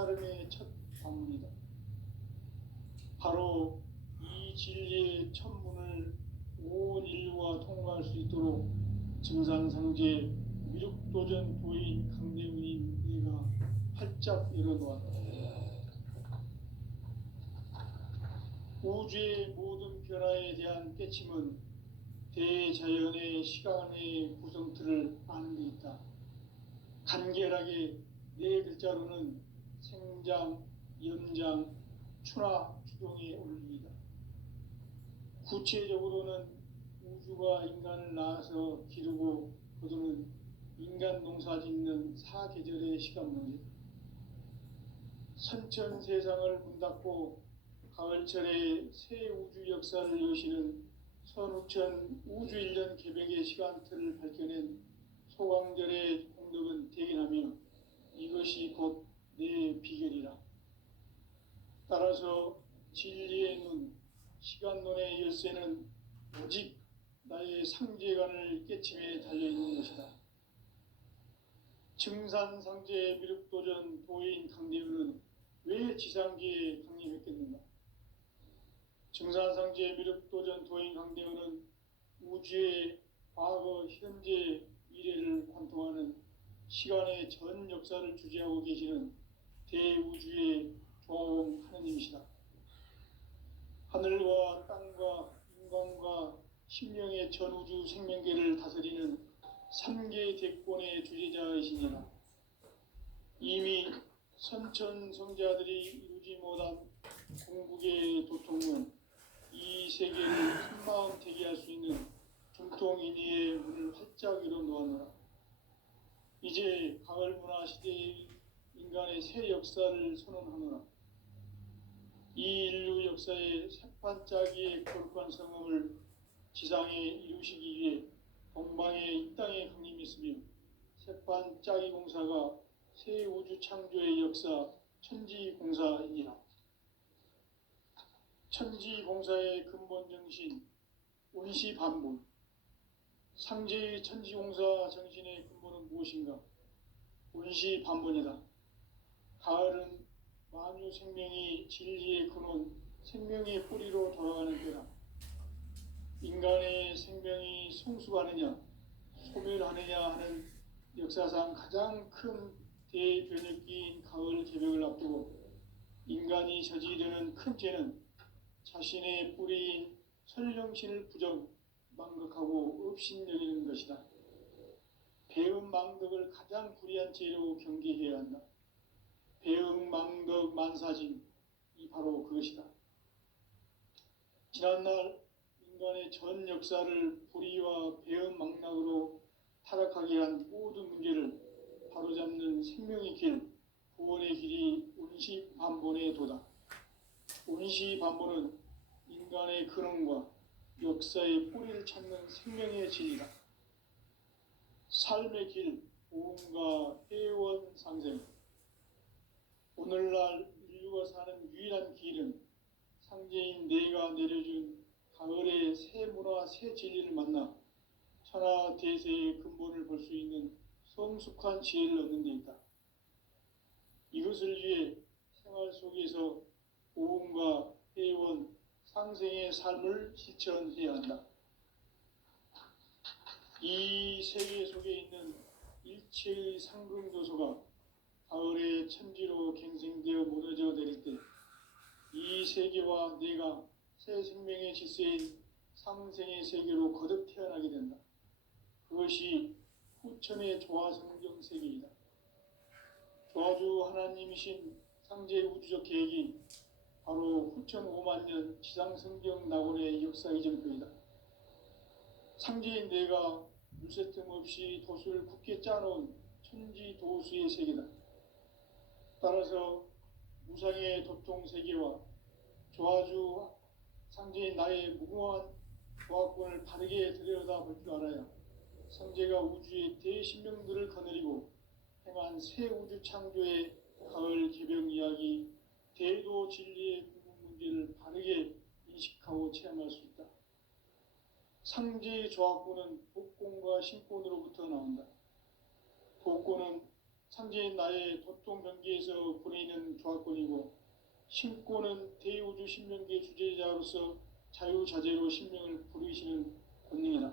깨달음의 첫 방문이다. 바로 이 진리의 첫 문을 온 인류가 통과할 수 있도록 증산상제 미륵도전 도인 강대문인 네가 활짝 열어놓았다. 우주의 모든 변화에 대한 깨침은 대자연의 시간의 구성틀을 아는 데 있다. 간결하게 네 글자로는 생장, 연장, 추나 추동의 원리이다. 구체적으로는 우주가 인간을 낳아서 기르고 거두는 인간 농사 짓는 사계절의 시간 문제, 선천 세상을 문 닫고 가을철에 새 우주 역사를 여시는 선우천 우주 1년 개벽의 시간틀을 밝혀낸 소강절의 공덕은 대견하며 이것이 곧 내 비결이라. 따라서 진리의 눈, 시간론의 열쇠는 오직 나의 상제관을 깨침에 달려있는 것이다. 증산상제 미륵도전 도인 강대우는 왜 지상계에 강림했겠는가? 증산상제 미륵도전 도인 강대우는 우주의 과거, 현재, 미래를 관통하는 시간의 전 역사를 주재하고 계시는 대우주의 조화원 하느님이시다. 하늘과 땅과 인간과 심령의 전우주 생명계를 다스리는 3개 대권의 주제자이시니라. 이미 선천성자들이 이루지 못한 궁극의 도통은 이 세계를 한마음 대기할 수 있는 중통인의의 문을 활짝 열어놓았노라. 이제 가을 문화 시대의 인간의 새 역사를 선언하노라. 이 인류 역사의 새반짝이의 거룩한 성음을 지상에 이루시기 위해 동방의 이 땅에 강림했으며 새반짝이 공사가 새 우주 창조의 역사 천지공사이니라. 천지공사의 근본 정신 원시반본, 상제의 천지공사 정신의 근본은 무엇인가? 원시반본이다. 가을은 만유 생명이 진리의 근원, 생명의 뿌리로 돌아가는 때다. 인간의 생명이 성숙하느냐, 소멸하느냐 하는 역사상 가장 큰 대변혁기인 가을 개벽을 앞두고 인간이 저지르는 큰 죄는 자신의 뿌리인 설령신을 부정, 망극하고 업신여기는 것이다. 배음 망덕을 가장 불의한 죄로 경계해야 한다. 배음 망덕 만사진, 이 바로 그것이다. 지난날 인간의 전 역사를 불의와 배음 망락으로 타락하게 한 모든 문제를 바로잡는 생명의 길, 구원의 길이 원시반본의 도다. 원시반본은 인간의 근원과 역사의 뿌리를 찾는 생명의 진리다. 삶의 길, 보험과 회원 상생. 오늘날 인류가 사는 유일한 길은 상제인 내가 내려준 가을의 새 문화, 새 진리를 만나 천하 대세의 근본을 볼 수 있는 성숙한 지혜를 얻는 데 있다. 이것을 위해 생활 속에서 보험과 회원, 상생의 삶을 실천해야 한다. 이 세계 속에 있는 일체의 상승조소가 가을의 천지로 갱생되어 무너져 내릴 때 이 세계와 내가 새 생명의 질서인 상생의 세계로 거듭 태어나게 된다. 그것이 후천의 조화성경 세계이다. 조화주 하나님이신 상제 우주적 계획이 바로 후천 5만 년 지상성경 낙원의 역사 이전표이다. 상제인 내가 물새 틈 없이 도수를 굳게 짜놓은 천지 도수의 세계다. 따라서 무상의 도통 세계와 조화주 상제인 나의 무궁한 조화권을 바르게 들여다볼 줄 알아야 상제가 우주의 대신명들을 거느리고 행한 새 우주 창조의 가을 개벽 이야기, 대도 진리의 구분 문제를 바르게 인식하고 체험할 수 있다. 상제의 조화권은 복권과 신권으로부터 나온다. 복권은 상제인 나의 도통 경계에서 보내는 조합권이고, 신권은 대우주 신명계 주제자로서 자유자재로 신명을 부르시는 권능이다.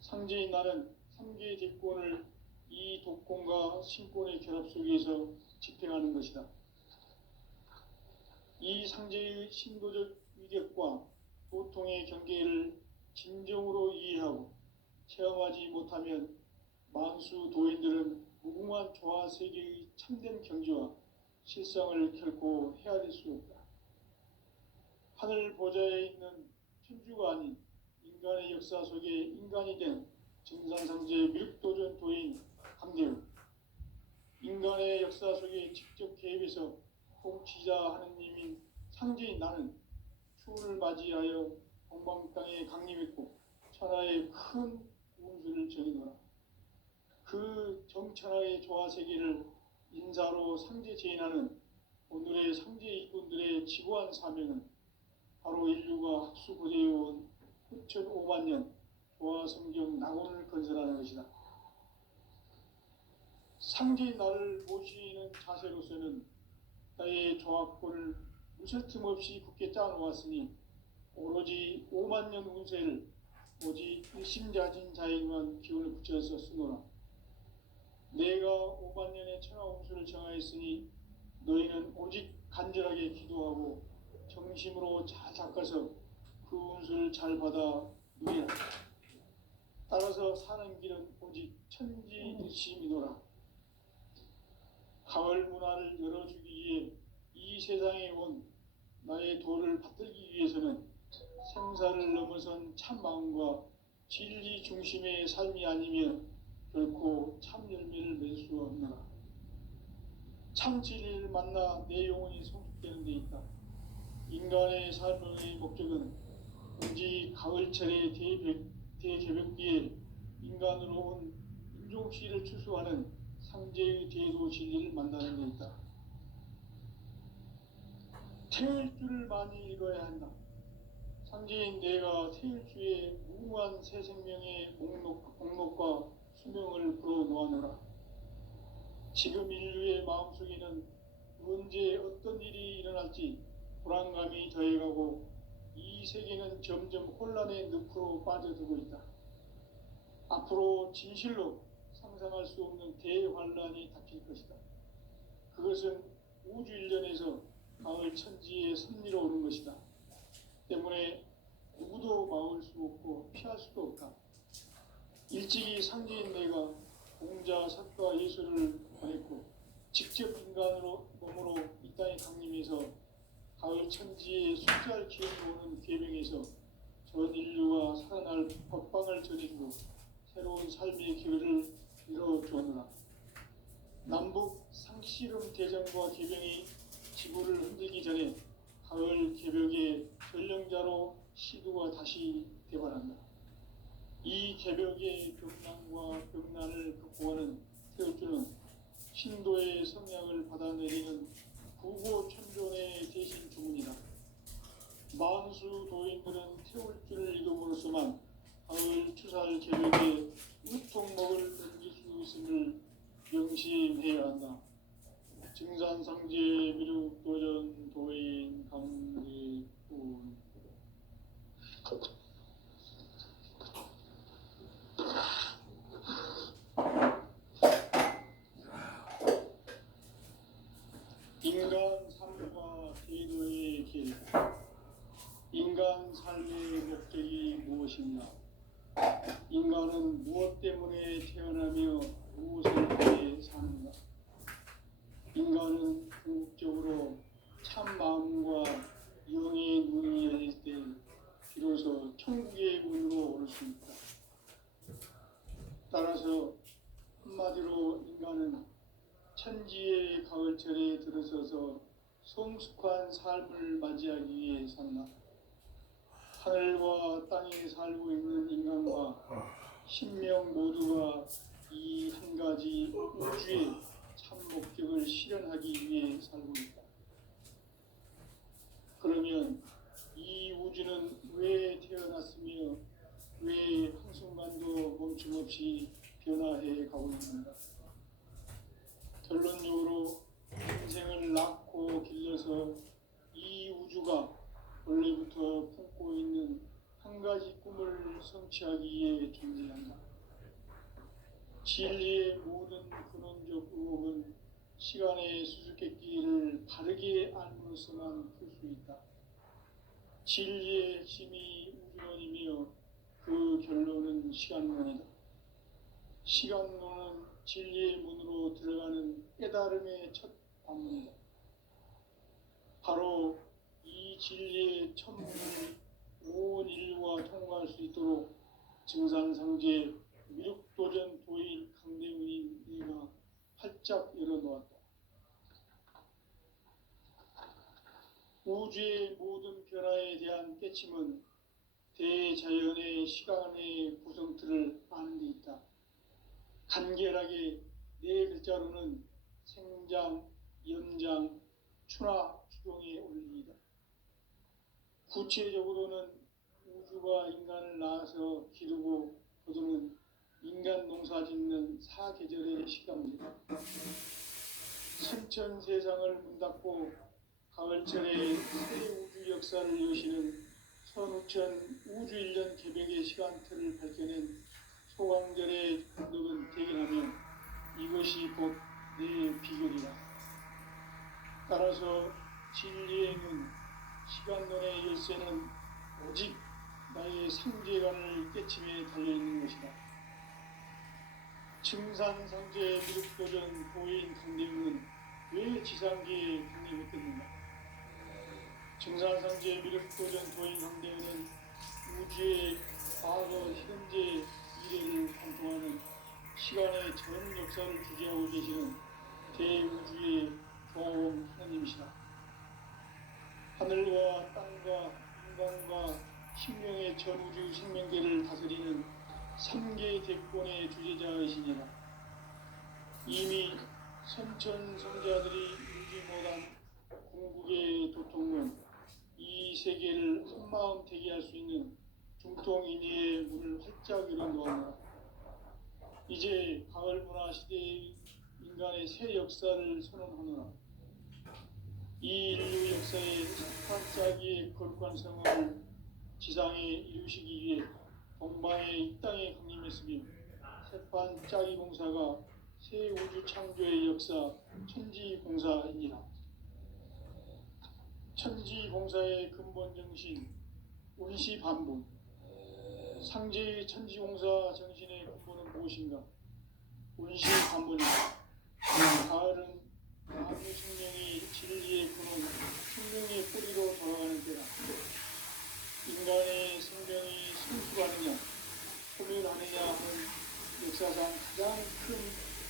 상제인 나는 3개의 대권을 이 독권과 신권의 결합 속에서 집행하는 것이다. 이 상제의 신도적 위격과 도통의 경계를 진정으로 이해하고 체험하지 못하면 만수 도인들은 무궁한 조화 세계의 참된 경지와 실상을 결코 헤아릴 수 없다. 하늘 보좌에 있는 천주가 아닌 인간의 역사 속에 인간이 된 증산상제 미륵도전 도인 강대우, 인간의 역사 속에 직접 개입해서 통치자 하느님인 상제인 나는 추운을 맞이하여 동방 땅에 강림했고 천하의 큰 운수를 전이노라. 그 정천하의 조화 세계를 인사로 상제 제인하는 오늘의 상제 일꾼들의 지고한 사명은 바로 인류가 학수고대해온 9,500만 년 조화 성경 낙원을 건설하는 것이다. 상제인 나를 모시는 자세로서는 나의 조합권을 무쇠 틈 없이 굳게 짜놓았으니 오로지 5만 년 운세를 오직 일심자진 자에게만 기운을 붙여서 쓰노라. 내가 5만 년의 천하 운수를 정하였으니 너희는 오직 간절하게 기도하고 정심으로 잘 닦아서 그 운수를 잘 받아 누리라. 따라서 사는 길은 오직 천지일심이노라. 가을 문화를 열어주기 위해 이 세상에 온 나의 도를 받들기 위해서는 생사를 넘어선 참 마음과 진리 중심의 삶이 아니면 결코 참 열매를 맺을 수 없노라. 참 진리를 만나 내 영혼이 성숙되는 데 있다. 인간의 삶의 목적은 오직 가을철의 대개벽기에 인간으로 온 인종시를 추수하는 상제의 대도 진리를 만나는 데 있다. 태일주를 많이 읽어야 한다. 상제인 내가 태일주의 무궁한 새 생명의 목록과 수명을 불어놓아노라. 지금 인류의 마음속에는 언제 어떤 일이 일어날지 불안감이 더해가고 이 세계는 점점 혼란의 늪으로 빠져들고 있다. 앞으로 진실로 상상할 수 없는 대환란이 닥칠 것이다. 그것은 우주 일련에서 가을 천지에 섭리로 오는 것이다. 때문에 누구도 막을 수 없고 피할 수도 없다. 일찍이 상제인 내가 공자, 사과, 예술을 보냈고 직접 인간으로 몸으로 이 땅에 강림해서 가을 천지에 숫자를 키워오는 계명에서 전 인류가 살아날 법방을 전해주고 새로운 삶의 기회를 열어주었노라. 남북 상씨름 대전과 계명이 지구를 흔들기 전에 가을 개벽의 전령자로 시도가 다시 개발한다. 이 개벽의 벽난과 벽난을 극복하는 태울주는 신도의 성향을 받아내리는 구고천존의 대신 주문이다. 만수 도인들은 태울주를 읽음으로써만 가을 추살 개벽의 으통목을 넘길 수 있음을 명심해야 한다. 증산상제 미륵도전 도인 강대군. 인간 삶과 제도의 길. 인간 삶의 목적이 무엇인가? 인간은 무엇 때문에 태어나며 무엇을 위해 사는가? 인간은 궁극적으로 참 마음과 영의 눈이 열릴 때 비로소 천국의 문으로 오를 수 있다. 따라서 한마디로 인간은 천지의 가을철에 들어서서 성숙한 삶을 맞이하기 위해 산다. 하늘과 땅에 살고 있는 인간과 신명 모두가 이 한 가지 우주의 참 목적을 실현하기 위해 살고 있다. 그러면 이 우주는 왜 태어났으며 왜 한순간도 멈춤없이 변화해 가고 있는가? 낳고 길러서 이 우주가 원래부터 품고 있는 한 가지 꿈을 성취하기 위해 존재한다. 진리의 모든 근원적 의혹은 시간의 수수께끼를 바르게 알므로서만 풀 수 있다. 진리의 핵심이 우주론이며 그 결론은 시간론이다. 시간론은 진리의 문으로 들어가는 깨달음의 첫 관문이다. 바로 이 진리의 첫 문을 온 인류가 통과할 수 있도록 증산상제 미륵도전 도인 강대문인 네가 활짝 열어놓았다. 우주의 모든 변화에 대한 깨침은 대자연의 시간의 구성틀을 아는 데 있다. 간결하게 네 글자로는 생장, 연장, 추나 추동의 원리이다. 구체적으로는 우주가 인간을 낳아서 기르고 거두는 인간 농사 짓는 사계절의 시간입니다. 천천 세상을 문 닫고 가을철에 새 우주 역사를 여시는 선우천 우주일년 개벽의 시간틀을 밝혀낸 소강절의 공덕은 대견하며 이것이 곧 내 비결이다. 따라서 진리의 문, 시간론의 열쇠는 오직 나의 상제관을 깨침에 달려있는 것이다. 증산상제 미륵도전 도인 강대문은 왜 지상계에 독립했겠는가? 증산상제 미륵도전 도인 강대문은 우주의 과거, 현재, 미래를 관통하는 시간의 전 역사를 주재하고 계시는 대우주의 교황 하나님이시다. 하늘과 땅과 인간과 신명의 전우주 생명계를 다스리는 3개 대권의 주제자이시니라. 이미 선천성자들이 이루지 못한 궁극의 도통문, 이 세계를 한마음 되게 할 수 있는 중통인의의 문을 활짝 열어놓았노라. 이제 가을 문화 시대의 인간의 새 역사를 선언하노라. 이 인류 역사의 한짜기의 거룩한 성을 지상에 이루시기 위해 동방의 이 땅에 강림했으며 새판 짜기 공사가 새 우주 창조의 역사 천지공사이니라. 천지공사의 근본 정신 운시반본. 상제의 천지공사 정신의 근본은 무엇인가? 운시반본이다. 가을은 만유 생명이 진리의 근원, 생명의 뿌리로 돌아가는 때다. 인간의 생명이 성숙하느냐, 소멸하느냐 하는 역사상 가장 큰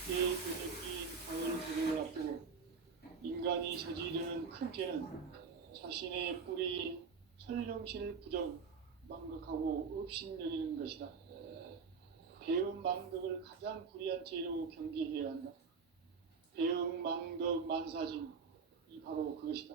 대변혁기인 가을 개벽을 앞두고 인간이 저지르는 큰 죄는 자신의 뿌리인 설령신을 부정, 망각하고 업신여기는 것이다. 배음 망덕을 가장 불의한 죄로 경계해야 한다. 배음 망덕 만사진, 이 바로 그것이다.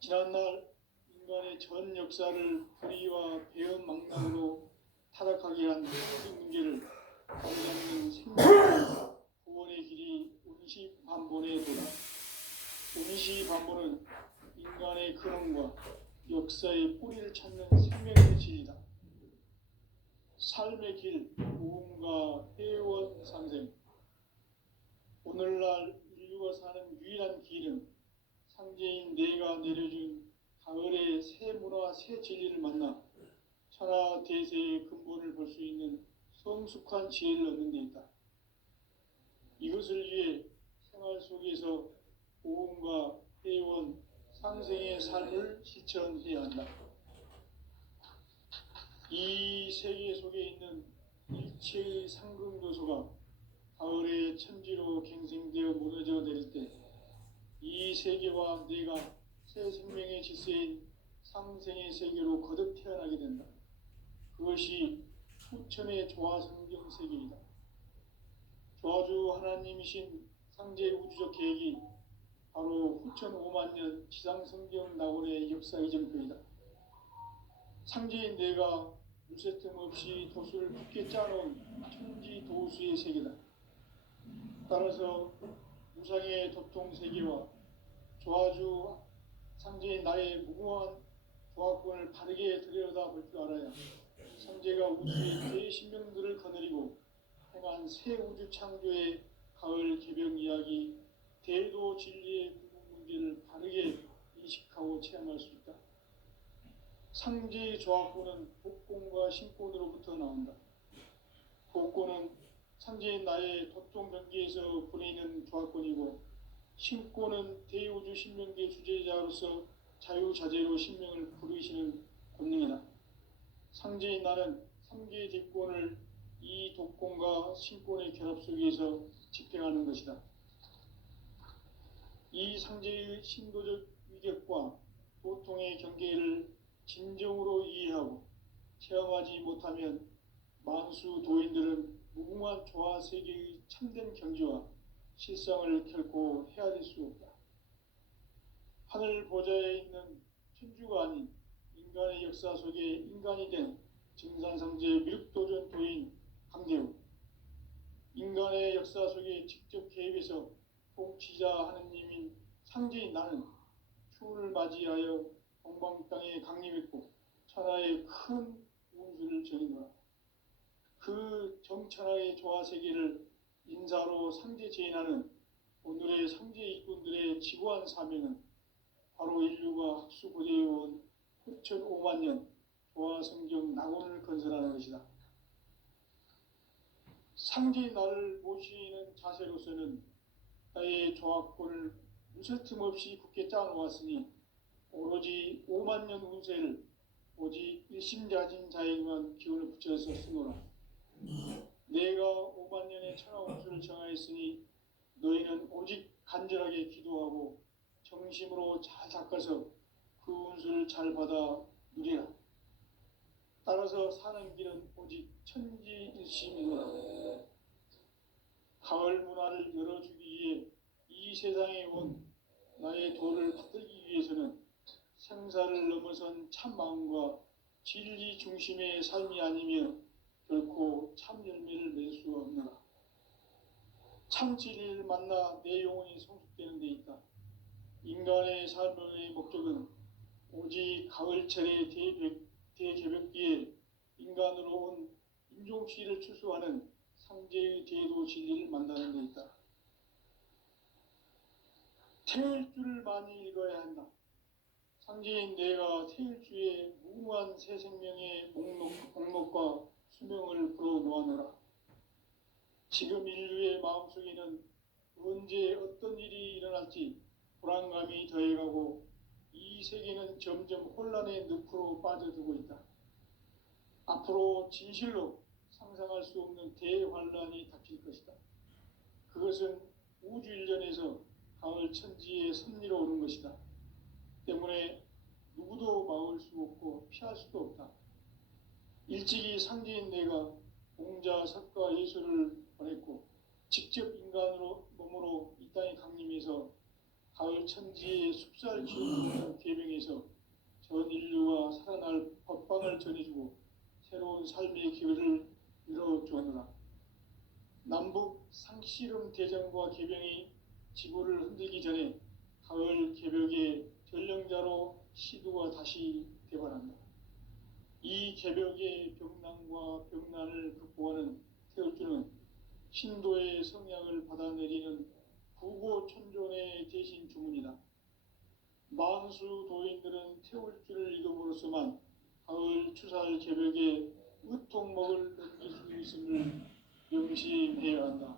지난날 인간의 전 역사를 불의와 배음 망덕으로 타락하게 한 이 문제를 바로잡는 생명의 구원의 길이 운시반본의 도다. 운시반본은 인간의 근원과 역사의 뿌리를 찾는 생명의 길이다. 삶의 길, 무언가 회원 상생. 오늘날 인류가 사는 유일한 길은 상제인 내가 내려준 가을의 새 문화, 새 진리를 만나 천하 대세의 근본을 볼 수 있는 성숙한 지혜를 얻는 데 있다. 이것을 위해 생활 속에서 보험과 회원, 상생의 삶을 실천해야 한다. 이 세계 속에 있는 일체의 상승요소가 가을의 천지로 갱생되어 무너져 내릴 때 이 세계와 내가 새 생명의 질서인 상생의 세계로 거듭 태어나게 된다. 그것이 후천의 조화성경 세계이다. 조화주 하나님이신 상제 우주적 계획이 바로 후천 5만년 지상성경 낙원의 역사 이정표이다. 상제인 내가 물새틈 없이 도수를 굳게 짜놓은 천지도수의 세계다. 따라서 우상의 덮통 세계와 조아주 상제인 나의 무궁한 조합권을 바르게 들여다볼 줄 알아야 상제가 우주의 대신명들을 거느리고 행한 새 우주 창조의 가을 개벽 이야기, 대도 진리의 문제를 바르게 인식하고 체험할 수 있다. 상제의 조합권은 복권과 신권으로부터 나온다. 복권은 상제인 나의 덮통 경계에서 보내는 조합권이고, 신권은 대우주 신명계 주제자로서 자유자재로 신명을 부르시는 권능이다. 상제인 나는 3개의 대권을 이 독권과 신권의 결합 속에서 집행하는 것이다. 이 상제의 신도적 위격과 도통의 경계를 진정으로 이해하고 체험하지 못하면 만수 도인들은 무궁한 조화 세계의 참된 경지와 실상을 결코 헤아릴 수 없다. 하늘 보좌에 있는 천주가 아닌 인간의 역사 속에 인간이 된 증산상제 미륵도전 도인 강대우, 인간의 역사 속에 직접 개입해서 통치자 하느님인 상제인 나는 추운을 맞이하여 동방 땅에 강림했고 천하의 큰 운수를 전이노라. 그 정천하의 조화 세계를 인사로 상제 제인하는 오늘의 상제 일꾼들의 지구한 사명은 바로 인류가 학수고대해온 9,500만 년 조화 성경 낙원을 건설하는 것이다. 상제인 나를 모시는 자세로서는 나의 조합권을 무설틈 없이 굳게 짜놓았으니 오로지 5만 년 운세를 오직 일심자진 자에게만 기운을 붙여서 쓰노라. 내가 5만 년의 천하 운수를 정하였으니 너희는 오직 간절하게 기도하고 정심으로 잘 닦아서 그 운수를 잘 받아 누리라. 따라서 사는 길은 오직 천지일심이노라. 가을 문화를 열어주기 위해 이 세상에 온 나의 도를 받들기 위해서는 생사를 넘어선 참 마음과 진리 중심의 삶이 아니면 결코 참 열매를 맺을 수 없노라. 참 진리를 만나 내 영혼이 성숙되는 데 있다. 인간의 삶의 목적은 오직 가을철의 대개벽기에 인간으로 온 인종시를 추수하는 상제의 대도 진리를 만나는 데 있다. 태일주를 많이 읽어야 한다. 상제인 내가 태일주의 무궁한 새 생명의 목록과 수명을 불어놓아노라. 지금 인류의 마음속에는 언제 어떤 일이 일어날지 불안감이 더해가고 이 세계는 점점 혼란의 늪으로 빠져들고 있다. 앞으로 진실로 상상할 수 없는 대환란이 닥칠 것이다. 그것은 우주 일전에서 가을 천지의 섭리로 오는 것이다. 때문에 누구도 막을 수 없고 피할 수도 없다. 일찍이 상제인 내가 공자, 석가, 예수를 보냈고 직접 인간으로 몸으로 이 땅에 강림해서 가을 천지의 숲살 기운을 개명해서 전 인류가 살아날 법방을 전해주고 새로운 삶의 기회를 열어주었노라. 남북 상씨름 대전과 개병이 지구를 흔들기 전에 가을 개벽의 전령자로 시두가 다시 개발한다. 이 개벽의 병난과 병난을 극복하는 태울주는 신도의 성향을 받아내리는 부고천존의 대신 주문이다. 만수 도인들은 태울주를 읽음으로써만 가을 추살 개벽의 으통목을 넘길 수 있음을 명심해야 한다.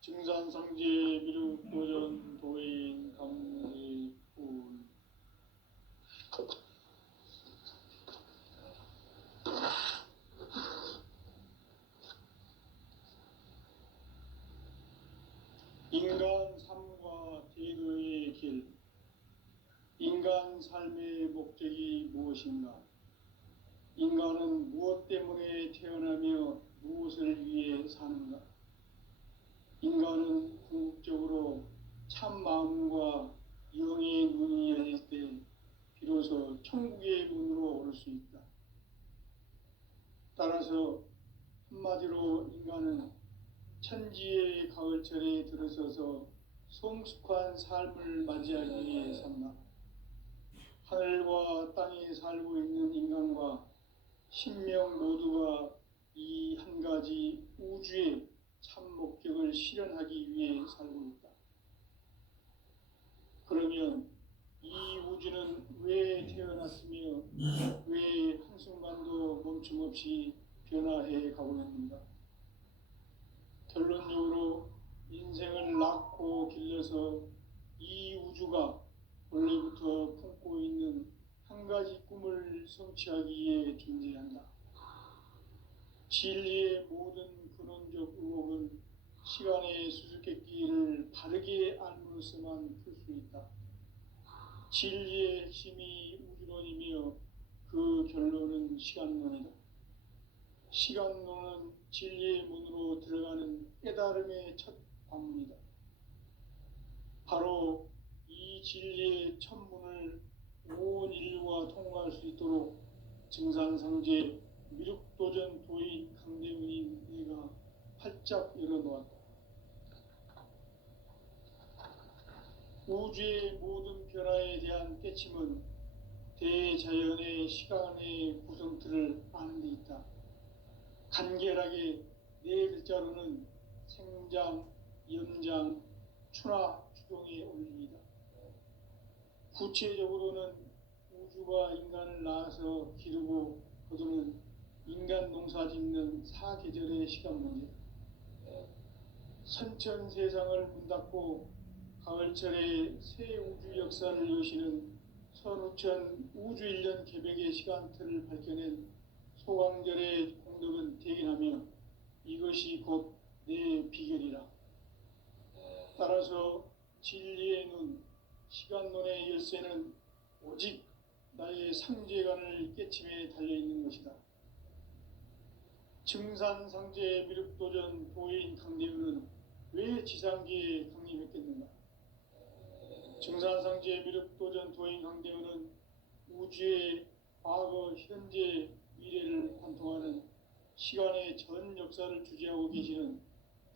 증산상제 미륵도전 도인 감리불. 인간 삶과 제도의 길. 인간 삶의 목적이 무엇인가? 인간은 무엇 때문에 태어나며 무엇을 위해 사는가? 인간은 궁극적으로 참 마음과 영의 눈이 열릴 때 비로소 천국의 문으로 오를 수 있다. 따라서 한마디로 인간은 천지의 가을철에 들어서서 성숙한 삶을 맞이하기 위해 산다. 하늘과 땅에 살고 있는 인간과 신명 모두가 이 한 가지 우주의 참 목적을 실현하기 위해 살고 있다. 그러면 이 우주는 왜 태어났으며 왜 한순간도 멈춤 없이 변화해 가고 있는가? 결론적으로 인생을 낳고 길러서 이 우주가 원래부터 품고 있는 한 가지 꿈을 성취하기 위해 존재한다. 진리의 모든 근원적 의혹은 시간의 수수께끼를 바르게 알므로서만 풀 수 있다. 진리의 핵심이 우주론이며 그 결론은 시간론이다. 시간론은 진리의 문으로 들어가는 깨달음의 첫 관문이다. 바로 이 진리의 첫 문을 온 인류가 통과할 수 있도록 증산상제 미륵도전 도인 강대문인 내가 활짝 열어놓았다. 우주의 모든 변화에 대한 깨침은 대자연의 시간의 구성틀을 아는 데 있다. 간결하게 네 글자로는 생장, 연장, 추나 추동의 원리이다. 구체적으로는 우주가 인간을 낳아서 기르고 거두는 인간 농사 짓는 사계절의 시간 문제, 선천 세상을 문 닫고 가을철에 새 우주 역사를 여시는 선우천 우주 1년 개벽의 시간틀을 밝혀낸 소강절의 공덕은 대견하며 이것이 곧 내 비결이라. 따라서 진리의 눈, 시간론의 열쇠는 오직 나의 상제관을 깨침에 달려있는 것이다. 증산상제 미륵도전 도인 강대우는 왜 지상기에 강림했겠는가? 증산상제 미륵도전 도인 강대우는 우주의 과거, 현재, 미래를 관통하는 시간의 전 역사를 주재하고 계시는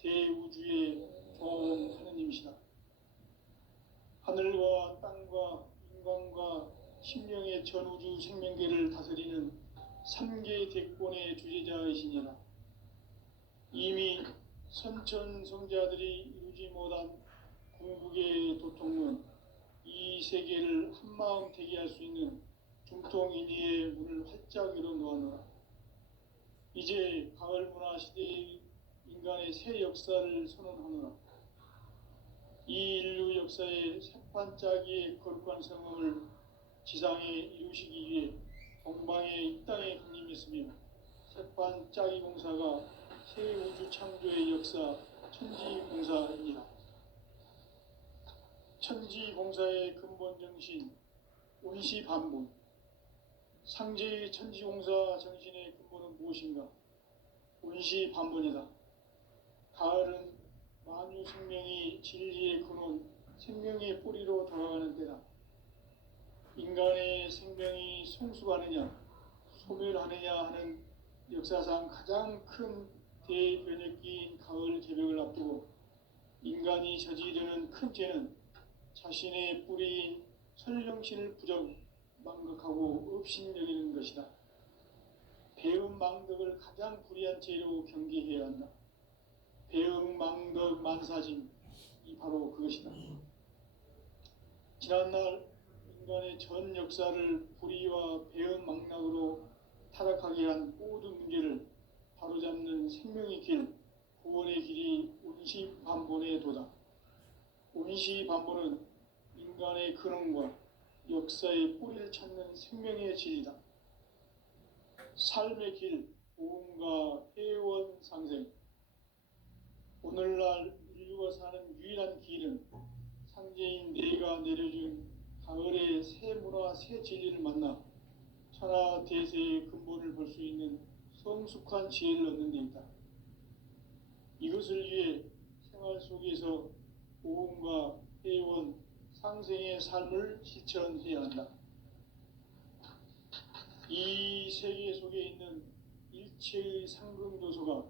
대우주의 조화원 하느님이시다. 하늘과 땅과 인간과 심령의 전우주 생명계를 다스리는 3개 대권의 주제자이시니라. 이미 선천성자들이 이루지 못한 궁극의 도통론, 이 세계를 한마음 되게 할 수 있는 중통인의의 문을 활짝 열어놓아노라. 이제 가을 문화 시대의 인간의 새 역사를 선언하노라. 이 인류 역사의 새판짜기의 거룩한 성음을 지상에 이루시기 위해 동방에 이 땅에 강림했으며 새판짜기 공사가 새 우주 창조의 역사 천지공사이니라. 천지공사의 근본 정신 운시반본, 상제의 천지공사 정신의 근본은 무엇인가? 운시반본이다. 가을은 만유 생명이 진리의 근원, 생명의 뿌리로 돌아가는 때다. 인간의 생명이 성숙하느냐, 소멸하느냐 하는 역사상 가장 큰 대변혁기인 가을 개벽을 앞두고 인간이 저지르는 큰 죄는 자신의 뿌리인 설령신을 망각하고 업신여기는 것이다. 배음 망덕을 가장 불의한 죄로 경계해야 한다. 배음 망덕 만사진, 이 바로 그것이다. 지난날 인간의 전 역사를 불의와 배음 망락으로 타락하게 한 모든 문제를 바로잡는 생명의 길, 구원의 길이 운시반본의 도다. 운시반본은 인간의 근원과 역사의 뿌리를 찾는 생명의 진리다. 삶의 길, 보험과 회원 상생. 오늘날 인류가 사는 유일한 길은 상제인 내가 내려준 가을의 새 문화, 새 진리를 만나 천하 대세의 근본을 볼 수 있는 성숙한 지혜를 얻는 데 있다. 이것을 위해 생활 속에서 보험과 회원, 상생의 삶을 실천해야 한다. 이 세계 속에 있는 일체의 상승도소가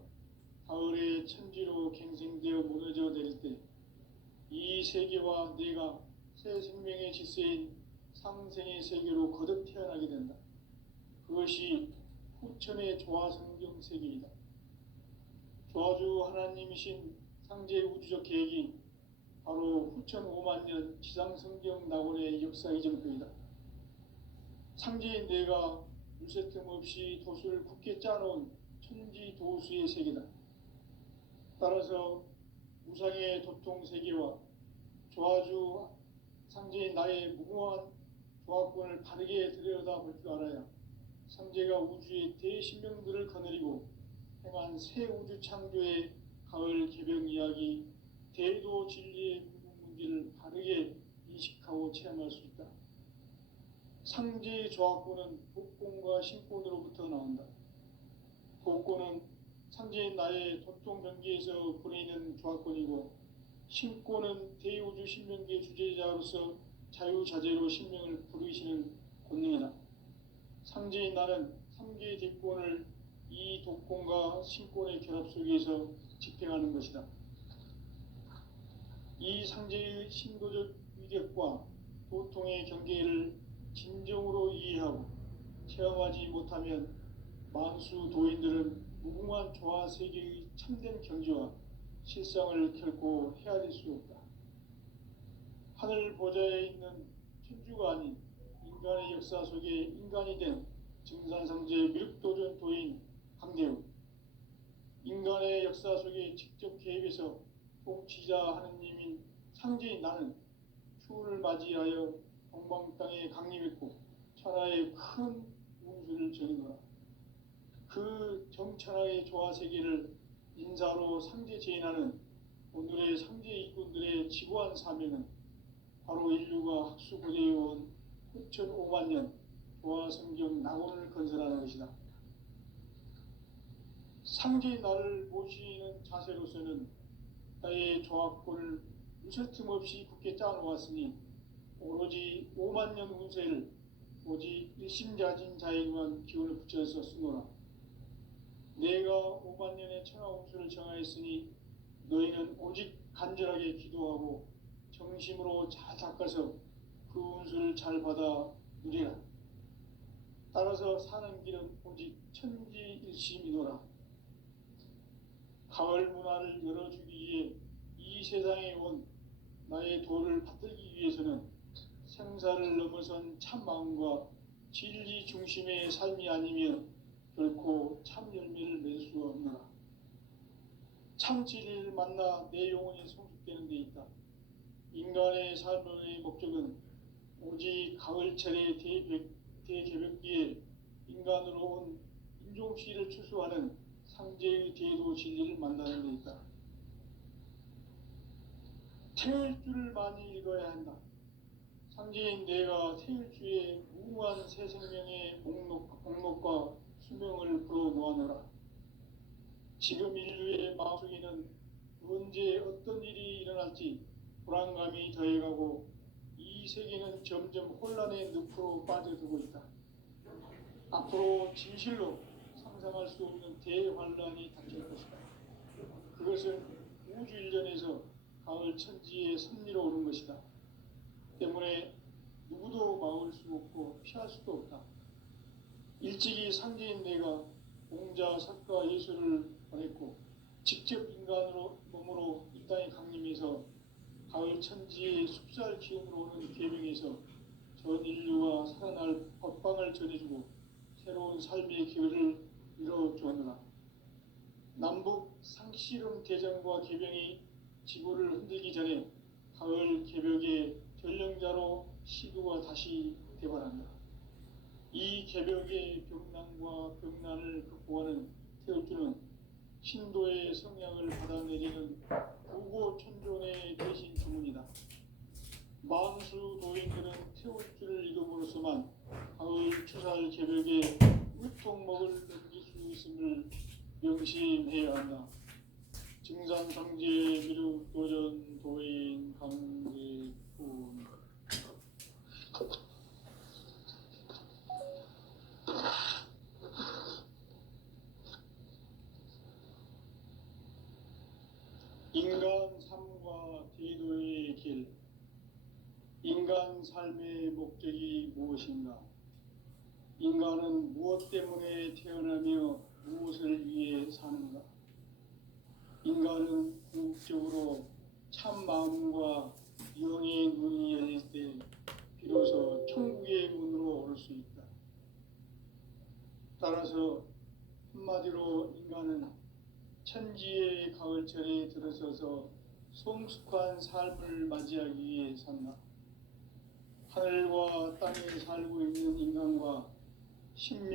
가을의 천지로 갱생되어 무너져 내릴 때 이 세계와 내가 새 생명의 질서인 상생의 세계로 거듭 태어나게 된다. 그것이 후천의 조화성경 세계이다. 조화주 하나님이신 상제 우주적 계획이 바로 후천 5만 년 지상성경 낙원의 역사 이전표이다. 상제인 내가 물새틈 없이 도수를 굳게 짜놓은 천지 도수의 세계다. 따라서 무상의 도통 세계와 조화주 상제인 나의 무궁한 조화권을 바르게 들여다볼 줄 알아야 상제가 우주의 대신명들을 거느리고 행한 새 우주 창조의 가을 개벽 이야기, 대도 진리의 문제를 바르게 인식하고 체험할 수 있다. 상제의 조화권은 복권과 신권으로부터 나온다. 복권은 상제인 나의 도통 경계에서 보내는 조화권이고, 신권은 대우주 신명계 주제자로서 자유자재로 신명을 부르시는 권능이다. 상제인 나는 3개의 대권을 이 독권과 신권의 결합 속에서 집행하는 것이다. 이 상제의 신도적 위력과 도통의 경계를 진정으로 이해하고 체험하지 못하면 만수 도인들은 무궁한 조화 세계의 참된 경지와 실상을 결코 헤아릴 수 없다. 하늘 보좌에 있는 천주가 아닌 인간의 역사 속에 인간이 된 증산상제 미륵도전 도인 강대우, 인간의 역사 속에 직접 개입해서 통치자 하느님인 상제인 나는 추운을 맞이하여 동방 땅에 강림했고 천하의 큰 운수를 전이노라. 그 정천하의 조화세계를 인사로 상제 제인하는 오늘의 상제 일꾼들의 지구한 사명은 바로 인류가 학수고대해온 후천 5만 년 조화성경 낙원을 건설하는 것이다. 상제인 나를 모시는 자세로서는 나의 조화권을 물새틈 없이 굳게 짜놓았으니 오로지 5만 년 운세를 오직 일심자진 자에게만 기운을 붙여서 쓰노라. 내가 5만 년의 천하 운수를 정하였으니 너희는 오직 간절하게 기도하고 정심으로 잘 닦아서 그 운수를 잘 받아 누리라. 따라서 사는 길은 오직 천지일심이노라. 가을 문화를 열어주기 위해 이 세상에 온 나의 도를 받들기 위해서는 생사를 넘어선 참 마음과 진리 중심의 삶이 아니면 결코 참 열매를 맺을 수 없노라. 참 진리를 만나 내 영혼이 성숙되는 데 있다. 인간의 삶의 목적은 오직 가을철의 대개벽기에 인간으로 온 인종시를 추수하는 상제의 대도 진리를 만나는 데 있다. 태일주를 많이 읽어야 한다. 상제인 내가 태일주의 무궁한 새 생명의 목록과 수명을 불어놓아노라. 지금 인류의 마음속에는 언제 어떤 일이 일어날지 불안감이 더해가고 이 세계는 점점 혼란의 늪으로 빠져들고 있다. 앞으로 진실로 상상할 수 없는 대환란이 닥칠 것이다. 그것은 우주 일전에서 가을 천지의 섭리로 오는 것이다. 때문에 누구도 막을 수 없고 피할 수도 없다. 일찍이 상제인 내가 공자, 석가, 예수를 보냈고 직접 인간으로 몸으로 이 땅에 강림해서 가을 천지의 숲살 기운으로 오는 계명에서 전 인류가 살아날 법방을 전해주고 새로운 삶의 기회를 이뤄주었노라. 남북 상씨름 대전과 개병이 지구를 흔들기 전에 가을 개벽의 전령자로 시구가 다시 대발한다. 이 개벽의 병난과 병난을 극복하는 태울주는 신도의 성향을 받아내리는 부고천존의 대신 주문이다. 만수 도인들은 태울주를 읽음으로써만 가을 추살 개벽의 의통목을 넘길 수 있음을 명심해야 한다. 증산상제 미륵도전 도인 강대군. 인간 삶과 대도의 인간 삶의 목적이 무엇인가? 인간은 무엇 때문에 태어나며 무엇을 위해 사는가? 인간은 궁극적으로 참 마음과 영의 문이 열릴 때 비로소 천국의 문으로 올 수 있다. 따라서 한마디로 인간은 천지의 가을철에 들어서서 성숙한 삶을 맞이하기 위해 산다. 하늘과 땅에 살고 있는 인간과 신명